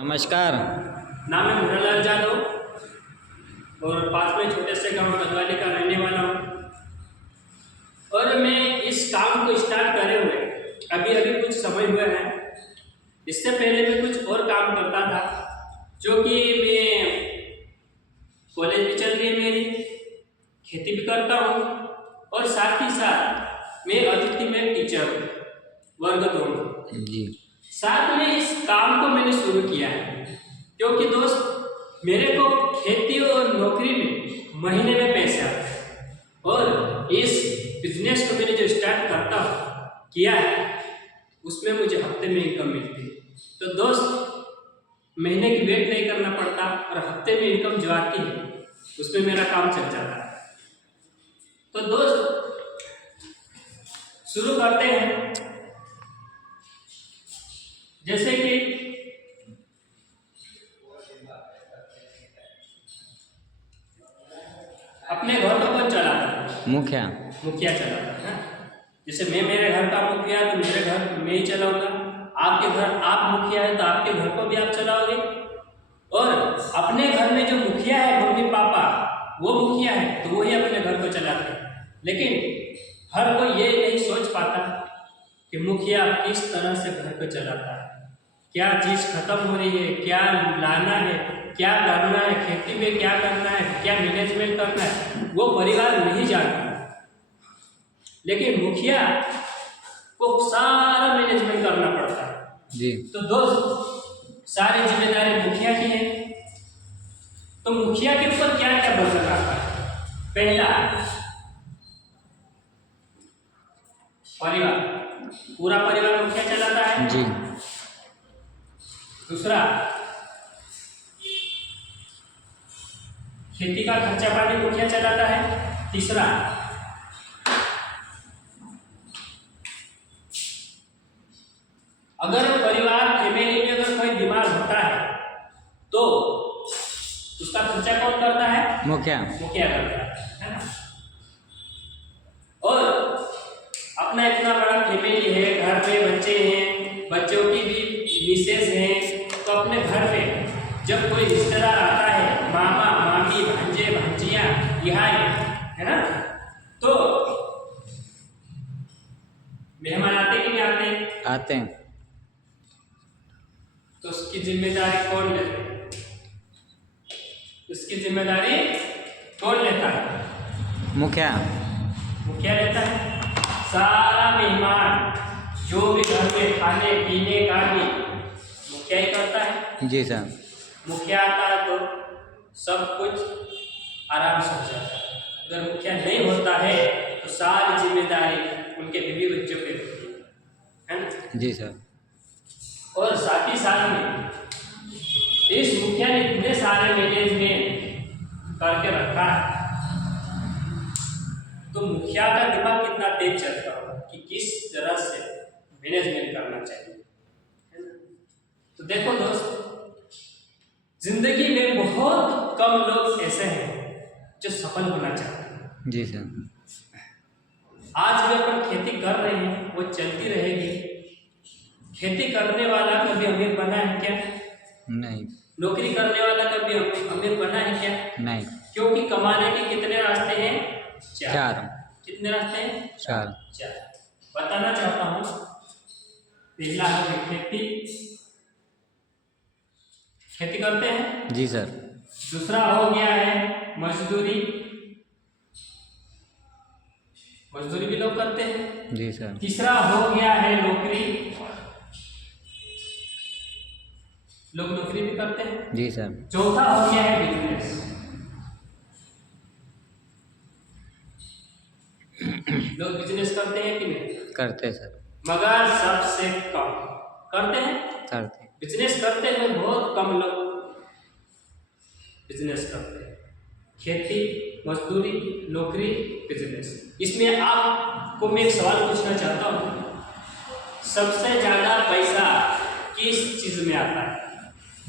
नमस्कार। नाम है मुन्नालाल जाधव और पास में छोटे से गांव गंगवाली का रहने वाला हूँ। और मैं इस काम को स्टार्ट करे हुए अभी अभी कुछ समय हुआ है। इससे पहले मैं कुछ और काम करता था, जो कि मैं कॉलेज भी चल रही है मेरी, खेती भी करता हूँ और साथ ही साथ मैं अतिथि में टीचर हूँ, वर्ग 2 जी। साथ में इस काम को मैंने शुरू किया है क्योंकि दोस्त मेरे को खेती और नौकरी में महीने में पैसे आते हैं और इस बिजनेस को मैंने जो स्टार्ट करता किया है उसमें मुझे हफ्ते में इनकम मिलती है। तो दोस्त महीने की वेट नहीं करना पड़ता और हफ्ते में इनकम जो आती है उसमें मेरा काम चल जाता है। तो दोस्त शुरू करते हैं। जैसे कि अपने घर को कौन चलाता है? मुखिया चलाता है। जैसे मैं मेरे घर का मुखिया तो मेरे घर मैं ही चलाऊंगा, आपके घर आप मुखिया है तो आपके घर को भी आप चलाओगे, और अपने घर में जो मुखिया है मम्मी पापा वो मुखिया है तो वही अपने घर को चलाते हैं। लेकिन हर कोई ये नहीं सोच पाता कि मुखिया किस तरह से घर को चलाता है, क्या चीज़ खत्म हो रही है, क्या लाना है, क्या करना है, खेती में क्या करना है, क्या मैनेजमेंट करना है, वो परिवार नहीं जानता। लेकिन मुखिया को सारा मैनेजमेंट करना पड़ता है। जी। तो दोस्त सारी जिम्मेदारी मुखिया की है। तो मुखिया के ऊपर क्या क्या बर्डन आता है? पहला, परिवार, पूरा परिवार मुखिया चलाता है। जी। दूसरा, खेती का खर्चा पानी मुखिया चलाता है। तीसरा, अगर परिवार फैमिली में अगर कोई बीमार होता है तो उसका खर्चा कौन करता है? मुखिया करता है ना। और अपना इतना बड़ा फैमिली है, घर में बच्चे हैं, बच्चों की भी मिसेस हैं, तो अपने घर पे जब कोई रिश्तेदार आता है, मामा मामी भांजे भांजियाँ यहाँ है ना, तो मेहमान आते कि नहीं आते? आते हैं। तो उसकी जिम्मेदारी कौन लेता है? उसकी जिम्मेदारी कौन लेता है? मुखिया लेता है। सारा मेहमान जो भी घर में खाने पीने का भी मुखिया ही करता है। जी सर। मुखिया आता है तो सब कुछ आराम से हो जाता है। अगर मुखिया नहीं होता है तो सारी जिम्मेदारी उनके बीवी बच्चों पे होती है ना। जी सर। और साथ ही साथ में इस मुखिया ने इतने सारे मैनेजमेंट करके रखा है, तो मुखिया का दिमाग कितना तेज चलता होगा कि किस तरह से मैनेजमेंट करना चाहिए, है ना। तो देखो दोस्त, जिंदगी में बहुत कम लोग ऐसे हैं जो सफल होना चाहते हैं। जी सर। आज भी अपन खेती कर रहे हैं, वो चलती रहेगी। खेती करने वाला कभी अमीर बना है क्या? नहीं। नौकरी करने वाला कभी अमीर बना है क्या? नहीं। क्योंकि कमाने के कितने रास्ते हैं? 4। कितने रास्ते हैं? 4। बताना चाहता हूँ। पहला है खेती करते हैं। जी सर। दूसरा हो गया है मजदूरी भी लोग करते हैं। जी सर। तीसरा हो गया है नौकरी, लोग नौकरी भी करते हैं। जी सर। चौथा हो गया है बिजनेस। लोग बिजनेस करते हैं कि नहीं? करते सर। मगर सबसे कम करते हैं। बिजनेस करते हैं बहुत कम लोग बिजनेस करते हैं। खेती, मजदूरी, नौकरी, बिजनेस। इसमें आपको मैं एक सवाल पूछना चाहता हूँ, सबसे ज्यादा पैसा किस चीज में आता है?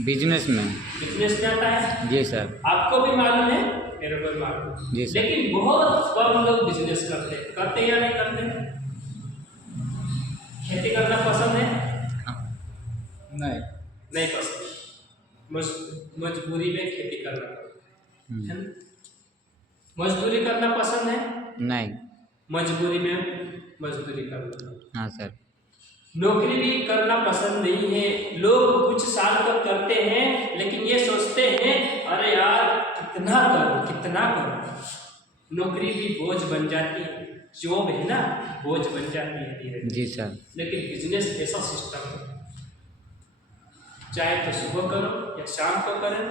बिजनेस में आता है। जी सर। आपको भी मालूम है, मेरे को भी मालूम है। जी सर। लेकिन बहुत कम लोग बिजनेस करते या नहीं करते? खेती करना पसंद है? नहीं। नहीं पसंद। मजबूरी में खेती करना है हम्म, ना? मजदूरी करना पसंद है? नहीं। मजबूरी में मजदूरी करना। हाँ सर। नौकरी भी करना पसंद नहीं है। लोग कुछ साल तक करते हैं लेकिन ये सोचते हैं अरे यार कितना करूं। नौकरी भी बोझ बन जाती है, जॉब है ना बोझ बन जाती है धीरे जी सर। लेकिन बिजनेस ऐसा सिस्टम है, चाहे तो सुबह करो या शाम को करो,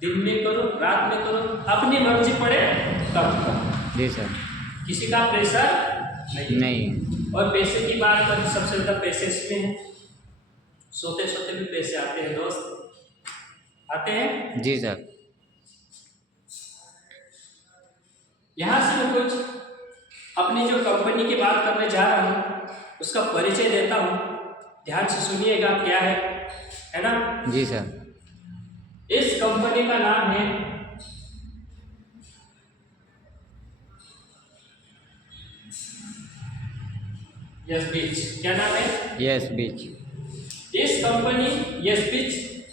दिन में करो रात में करो, अपनी मर्जी पड़े तब करो। जी सर। किसी का प्रेशर नहीं। और पैसे की बात करें, सबसे ज़्यादा पैसे इसमें है। सोते सोते भी पैसे आते हैं दोस्त, आते हैं। जी सर। यहाँ से मैं कुछ अपनी जो कंपनी की बात करने जा रहा हूँ उसका परिचय देता हूँ, ध्यान से सुनिएगा क्या है ना। जी सर। इस कंपनी का नाम है यस बीच। क्या नाम है? यस बीच। इस कंपनी यस बीच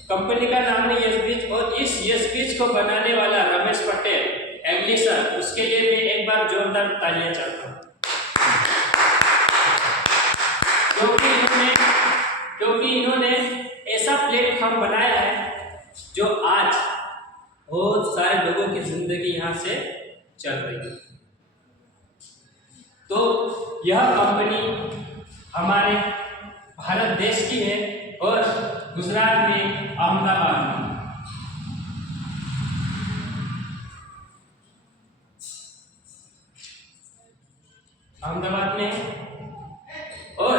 कंपनी का नाम है यस बीच, और इस यस बीच को बनाने वाला रमेश पटेल एमडी सर, उसके लिए मैं एक बार जोरदार तालियां चाहता हूँ। क्योंकि इन्होंने ऐसा प्लेटफॉर्म बनाया है जो आज बहुत सारे लोगों की जिंदगी यहाँ से चल रही है। तो यह कंपनी हमारे भारत देश की है और गुजरात में अहमदाबाद में। और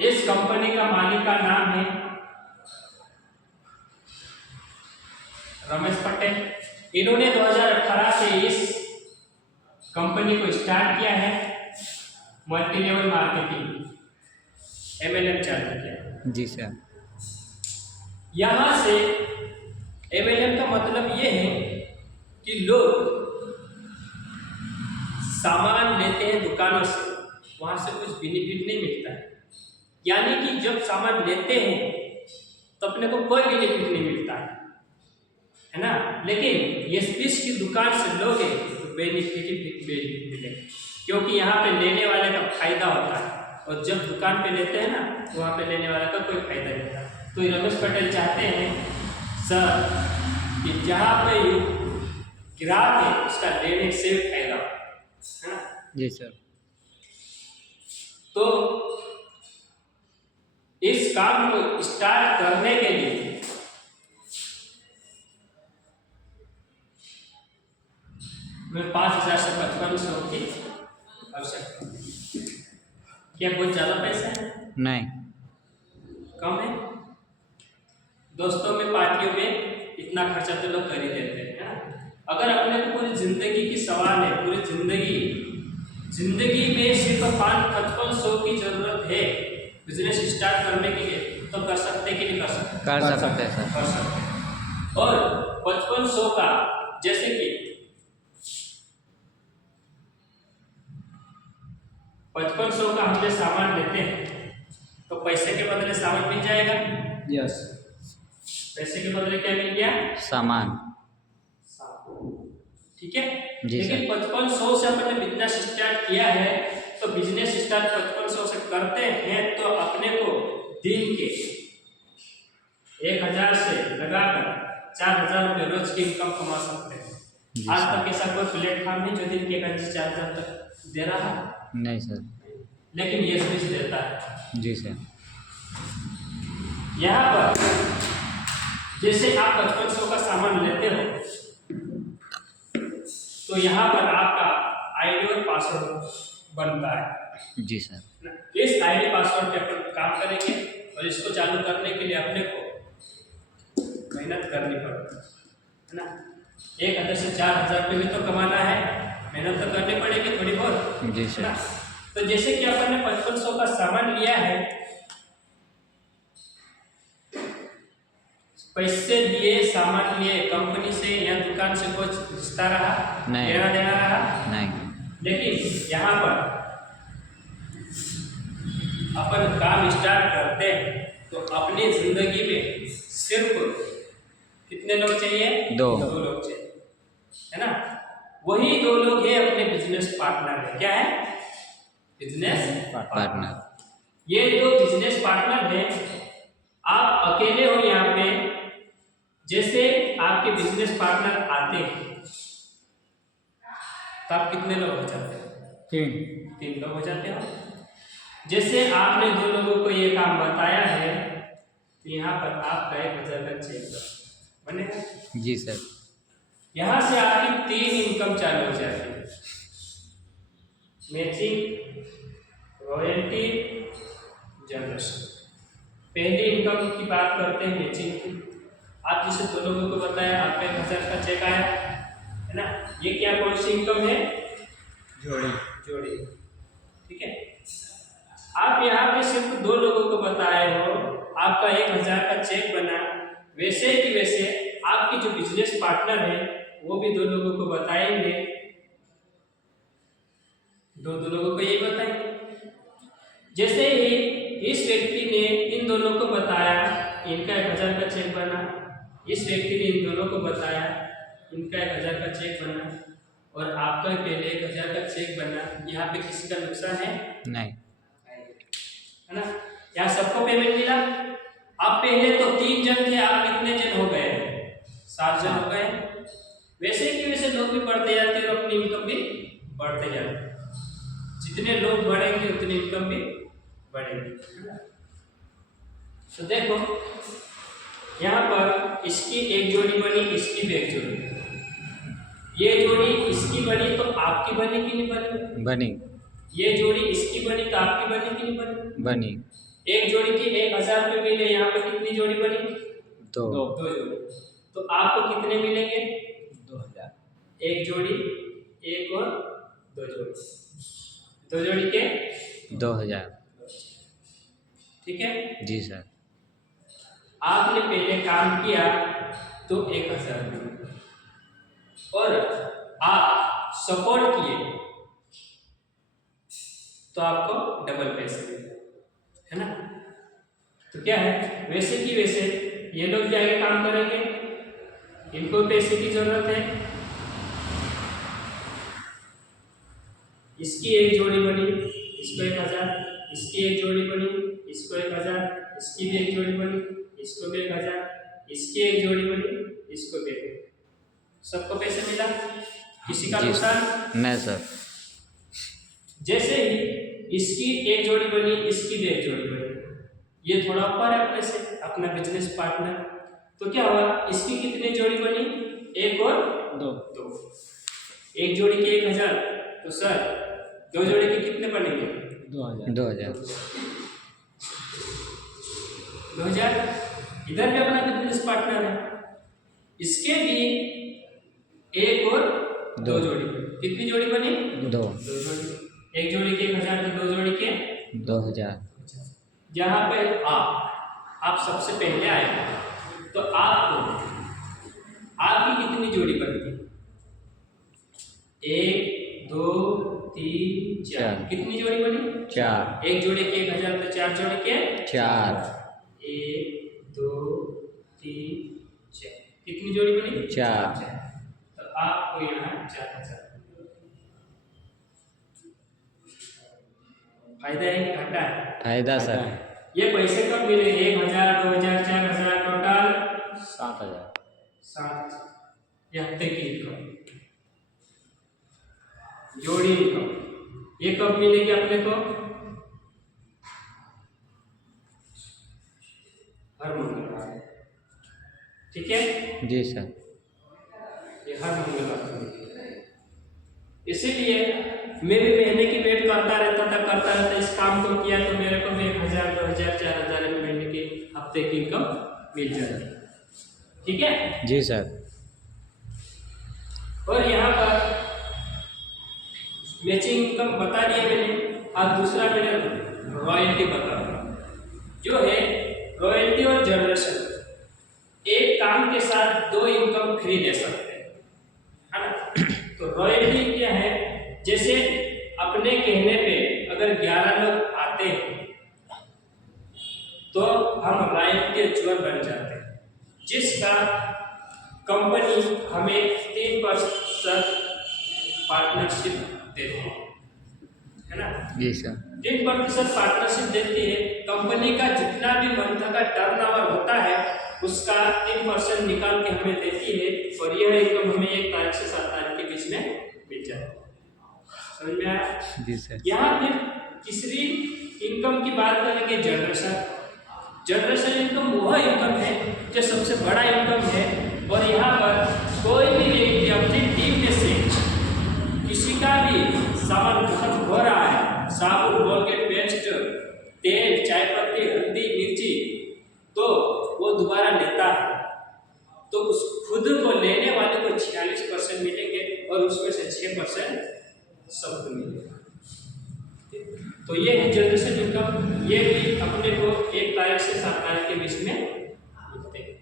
इस कंपनी का मालिक का नाम है रमेश पटेल। इन्होंने 2018 से इस कंपनी को स्टार्ट किया है, मल्टी लेवल मार्केटिंग MLM चालू किया है। जी सर। यहाँ से MLM का मतलब ये है कि लोग सामान लेते हैं दुकानों से, वहाँ से कुछ बेनिफिट नहीं मिलता है। यानी कि जब सामान लेते हैं तो अपने को कोई बेनिफिट नहीं मिलता है ना, लेकिन ये स्पीच की दुकान से लोगे तो बेनिफिट मिलेगा, क्योंकि यहाँ पे लेने वाले का फायदा होता है, और जब दुकान पे लेते हैं ना तो वहाँ पे लेने वाले का कोई फायदा नहीं होता। तो रमेश पटेल चाहते हैं सर कि जहाँ पे ग्राहक है उसका लेने से फायदा हो, है ना। जी सर। तो इस काम को स्टार्ट करने के लिए मैं 5,000 से 5500 की आवश्यकता। क्या बहुत ज़्यादा पैसा है? नहीं। कम है। दोस्तों में पार्टियों में इतना खर्चा तो लोग कर ही देते हैं ना। अगर अपने को पूरी जिंदगी की सवाल है, पूरी जिंदगी में सिर्फ 5500 की जरूरत है बिजनेस स्टार्ट करने के लिए, तो कर सकते कि नहीं कर सकते? कर सकते हैं सर। कर सकते हैं। और 5500 का जैसे कि 5500 का हम सामान लेते हैं तो पैसे के बदले सामान मिल जाएगा। यस। पैसे के बदले क्या मिल गया? सामान। ठीक है। जी लेकिन 5500 से अपने बिजनेस स्टार्ट किया है, तो बिजनेस स्टार्ट 5500 से करते हैं तो अपने को दिन के 1000 से लगाकर 4000 रुपये रोज की इनकम कमा सकते हैं। आज तक ऐसा कोई प्लेटफॉर्म है जो दिन के 1000 से 4000 तक दे रहा है? नहीं सर। लेकिन ये स्पीच देता है। जी सर। यहाँ पर जैसे आप 5500 का सामान लेते हो तो यहाँ पर आपका आईडी और पासवर्ड बनता है। जी सर। इस आईडी पासवर्ड पे अपन काम करेंगे और इसको चालू करने के लिए अपने को मेहनत करनी पड़ेगी, है ना। 1000 से 4000 रुपये भी तो कमाना है, मेहनत तो करनी पड़ेगी थोड़ी बहुत। जी सर। तो जैसे कि अपन ने 5500 का सामान लिया है, पैसे दिए, सामान लिए, कंपनी से या दुकान से कुछ रिश्ता रहा? नहीं। लेना देना रहा? नहीं। लेकिन यहाँ पर अपन काम स्टार्ट करते हैं तो अपनी जिंदगी में कितने लोग चाहिए? दो। दो लोग चाहिए, है ना। वही दो लोग है अपने बिजनेस पार्टनर है। क्या है? Business partner. ये दो बिजनेस पार्टनर है। आप अकेले हो यहाँ पे। जैसे आपके बिजनेस पार्टनर आते हैं तो आप कितने लोग हो जाते हैं? तीन लोग हो जाते हो। जैसे आपने दो लोगों को ये काम बताया है तो यहाँ पर आपका 1000 का चेक बनेगा। जी सर। यहाँ से आपकी 3 इनकम चालू हो जाती है। Matching, royalty, generation. पहली इनकम की बात करते हैं मैचिंग की। आप जिसे दो लोगों को बताया, आपका 1000 का चेक आया, है ना। ये क्या कौन सी इनकम है? जोड़ी। ठीक है। आप यहाँ पे सिर्फ दो लोगों को बताए हो, आपका 1000 का चेक बना। वैसे कि वैसे आपके जो बिजनेस पार्टनर है वो भी दो लोगों को बताएंगे, दो लोगों को ये बताएंगे। जैसे ही इस व्यक्ति ने इन दोनों को बताया, इनका 1000 का चेक बना। इस व्यक्ति ने इन दोनों को बताया, इनका 1000 का चेक बना, और आपका पहले 1000 का चेक बना। यहाँ पे किसी का नुकसान है? नहीं। है ना। यहाँ सबको पेमेंट मिला। अब पहले तो 3 जन थे, आप कितने जन हो गए? 7 जन हो गए। वैसे कि वैसे लोग भी बढ़ते जाते और अपनी इनकम भी बढ़ते जाते। जितने लोग बढ़ेंगे उतनी इनकम भी बढ़ेगी। तो देखो यहाँ पर इसकी एक जोड़ी बनी, इसकी भी एक जोड़ी। ये जोड़ी इसकी बनी तो आपकी बनी कि नहीं बनी? बनी। ये जोड़ी इसकी बनी तो आपकी बनी कि नहीं बनी? बनी। एक जोड़ी की 1000 रुपये मिले, यहाँ पे कितनी जोड़ी बनी? दो जोड़ी। तो आपको कितने मिलेंगे? 2000। एक जोड़ी, एक और दो जोड़ी। दो जोड़ी के 2000। ठीक है। जी सर। आपने पहले काम किया तो 1000 मिले, और आप सपोर्ट किए तो आपको डबल पैसे मिले, है ना। तो क्या है, वैसे कि वैसे ये लोग भी आगे काम करेंगे, इनको पैसे की जरूरत है। इसकी एक जोड़ी बनी, इसको 1000, इसकी एक जोड़ी बनी, इसको 1000, इसकी भी एक जोड़ी बनी, इसको भी 1000, इसकी एक जोड़ी बनी, इसको भी 1000। सबको पैसे मिला, किसी का नुकसान नहीं सर। जैसे ही इसकी एक जोड़ी बनी, इसकी भी एक जोड़ी बनी, ये थोड़ा ऊपर है अपने से, अपना बिजनेस पार्टनर। तो क्या हुआ, इसकी कितनी जोड़ी बनी? एक और दो। एक जोड़ी के 1000, तो सर दो जोड़ी के कितने बनेंगे? 2000। 2000। इधर भी अपना बिजनेस पार्टनर है, इसके भी एक और दो जोड़ी। कितनी जोड़ी बनी? दो जोड़ी। एक जोड़ी के 1000 तो दो जोड़ी के 2000। यहाँ पे आप सबसे पहले आए तो आपकी कितनी जोड़ी बनती? 1 2 3 4। कितनी जोड़ी बनी? 4। एक जोड़ी के 1000 तो 4 जोड़ी के 4। 1 2 3 4। कितनी जोड़ी बनी? 4। तो आपको यहाँ 4000। फायदा है कि घाटा है? फायदा सर। ये पैसे कब मिले? 1000 2000 4000, टोटल 7000। 7। ये हफ्ते की इनकम, जोड़ी इनकम। ये कब मिलेगी अपने को? हर मंगलवार। ठीक है जी सर। ये हर मंगलवार को मिलेगी। इसीलिए मैं भी महीने की वेट करता रहता। इस काम को किया तो मेरे को भी 1000 2000 4000 महीने की हफ्ते की इनकम मिल जाती। ठीक है जी सर। और यहाँ पर मैचिंग इनकम बता दिया मैंने। अब दूसरा मैंने रॉयल्टी बता दूँ, जो है रॉयल्टी और जनरेशन। एक काम के साथ 2 इनकम फ्री ले सकते हैं, है ना। तो रॉयल्टी क्या है? जैसे अपने कहने पे अगर 11 लोग आते हैं तो हम रॉयल्टी के चोर बन जाते हैं, जिसका कंपनी हमें 3% पार्टनरशिप देती है ना। जी सर। 3% पार्टनरशिप देती है। कंपनी का जितना भी मंथ का टर्नओवर होता है उसका 3% निकाल के हमें देती है और यह इनकम हमें 1 तारीख से 7 तारीख के बीच में मिल जाती है। समझ में आया? जी सर। यहाँ फिर तीसरी इनकम की बात करेंगे जनरेशन। जनरेशन इनकम वह इनकम है जो सबसे बड़ा इनकम है और यहाँ पर कोई भी व्यक्ति अपनी टीम में से किसी का भी सामान खत्म हो रहा है, साबुन, कोलगेट, पेस्ट, तेल, चाय पत्ती, हल्दी, मिर्ची, तो वो दोबारा लेता है तो उस खुद को लेने वाले को 46% मिलेंगे और उसमें से 6% सबको मिलेगा। तो ये है जनरेशन इनकम। ये भी अपने को 1 तारीख से 7 तारीख के बीच में मिलते हैं।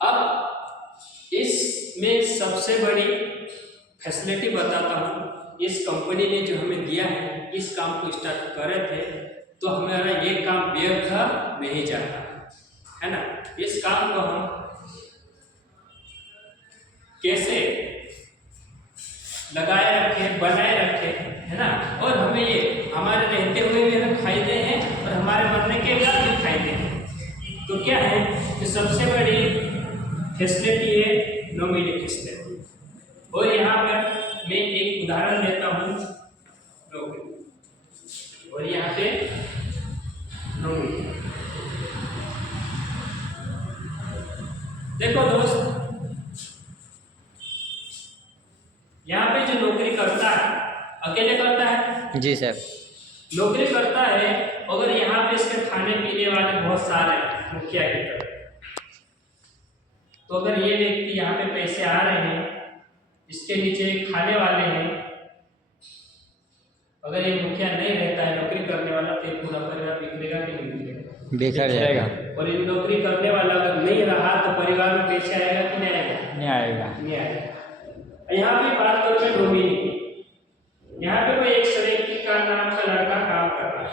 अब इसमें सबसे बड़ी फैसिलिटी बताता हूँ। इस कंपनी ने जो हमें दिया है, इस काम को स्टार्ट करे थे तो हमारा ये काम व्यर्थ नहीं जाता है ना। इस काम को हम कैसे लगाए रखे, बनाए रखे, है ना, और हमें ये हमारे रहते हुए भी हमें फायदे हैं और हमारे बनने के बाद भी फायदे हैं। तो क्या है कि सबसे बड़ी फैसिलिटी है नॉमिनी फैसिलिटी। और यहाँ पर मैं एक उदाहरण देता हूँ नौकरी, और यहाँ पे नौकरी। देखो दोस्त, यहाँ पे जो नौकरी करता है अकेले करता है। जी सर। नौकरी करता है, अगर यहाँ पे इसके खाने पीने वाले बहुत सारे मुखिया की तरह, तो अगर ये व्यक्ति यहाँ पे पैसे आ रहे हैं, इसके नीचे खाने वाले हैं, अगर ये मुखिया नहीं रहता है नौकरी करने वाला, तो ये पूरा परिवार बिगड़ेगा कि नहीं बिगड़ेगा? बेकार जाएगा। और इन नौकरी करने वाला अगर नहीं रहा तो परिवार में पैसे आएगा कि नहीं आएगा? नहीं आएगा। नहीं आएगा। यहाँ पे बात करो मैं नॉमिनी की। यहाँ पे कोई एक व्यक्ति का नाम का लड़का काम कर रहा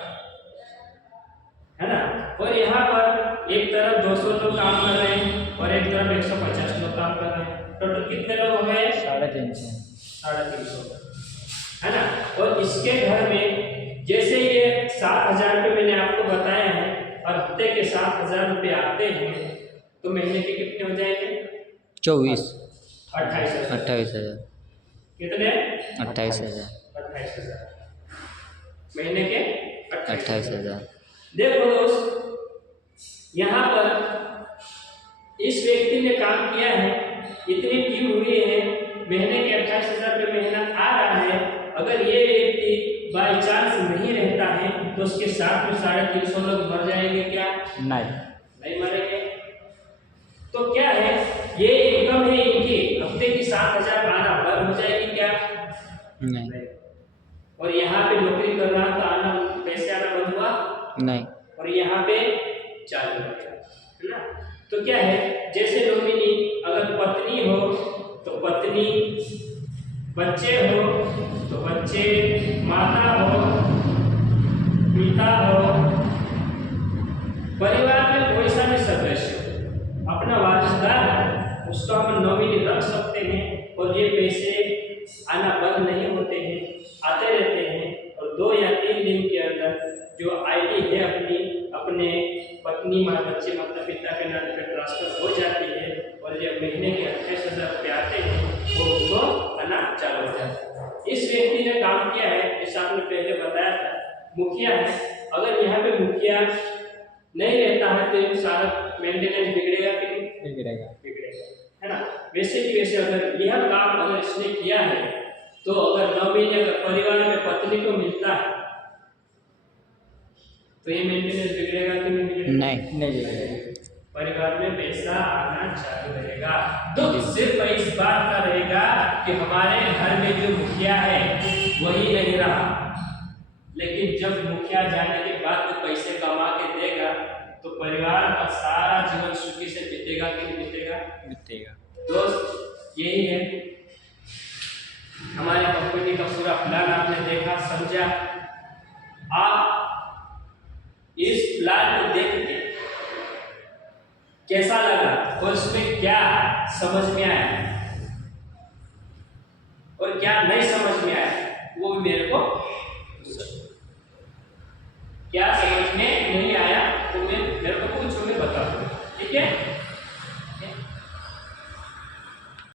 है ना, और यहाँ पर एक तरफ 200 लोग काम कर रहे हैं और एक तरफ 150 लोग काम कर रहे हैं। टोटल कितने लोग हो गए? 350 है ना। और इसके घर में जैसे ये 7,000 रुपये मैंने आपको बताया है और हफ्ते के 7,000 रुपये आते हैं, तो महीने के कितने हो जाएंगे? 28,000। कितने? 28,000। 28,000 महीने के 28,000। देखो दोस्त, यहाँ पर इस व्यक्ति ने काम किया है, इतनी टीम हुई है, महीने के 28,000 रुपये महीना आ रहा है। अगर ये व्यक्ति बाई चांस नहीं रहता है तो उसके साथ में 350 लोग मर जाएंगे क्या? नहीं मरेंगे। तो क्या है, ये इनकम है इनकी, हफ्ते की 7,000 आना बंद हो जाएगी क्या? नहीं। और यहाँ पे नौकरी कर रहा तो आना, पैसे आना बंद हुआ? नहीं। और यहाँ पे चालू हो गया, है ना। तो क्या है, जैसे नॉमिनी अगर पत्नी हो तो पत्नी, बच्चे हो तो बच्चे, माता हो, पिता हो, परिवार में कोई सा भी सदस्य हो, अपना वारिसदार है, उसको हम नॉमिनी रख सकते हैं और ये पैसे आना बंद नहीं होते हैं, आते रहते हैं। और 2 या 3 दिन के अंदर जो आईडी है अपने पत्नी, माँ, बच्चे, माता पिता के नाम पर ट्रांसफर हो जाती है और जब महीने के 28,000 रुपये आते हैं वो उसको आना चालू हो जाता है। इस व्यक्ति ने काम किया है, जैसा आपने पहले बताया था, मुखिया है। अगर यहाँ पे मुखिया नहीं रहता है तो ये सारा मेंटेनेंस बिगड़ेगा कि नहीं? बिगड़ेगा, है ना। वैसे ही वैसे अगर यह काम अगर इसने किया है तो अगर 9 महीने अगर परिवार में पत्नी को मिलता है तो ये मेंटेनेंस बिगड़ेगा कि नहीं बिगड़ेगा? नहीं बिगड़ेगा। परिवार में पैसा आना चालू रहेगा। दुख सिर्फ इस बात का रहेगा कि हमारे घर में जो मुखिया है वही नहीं रहा, लेकिन जब मुखिया जाने के बाद तो पैसे कमा के देगा तो परिवार का सारा जीवन सुखी से बीतेगा कि नहीं बीतेगा? बीतेगा। दोस्त, यही है हमारी कंपनी का पूरा प्लान। आपने देखा, समझा। आप इस प्लान को देख के कैसा लगा और उसमें क्या समझ में आया और क्या नहीं समझ में आया, वो भी मेरे को क्या समझ में नहीं आया तो मैं मेरे को पूछो, मैं बता दूँ, ठीक है।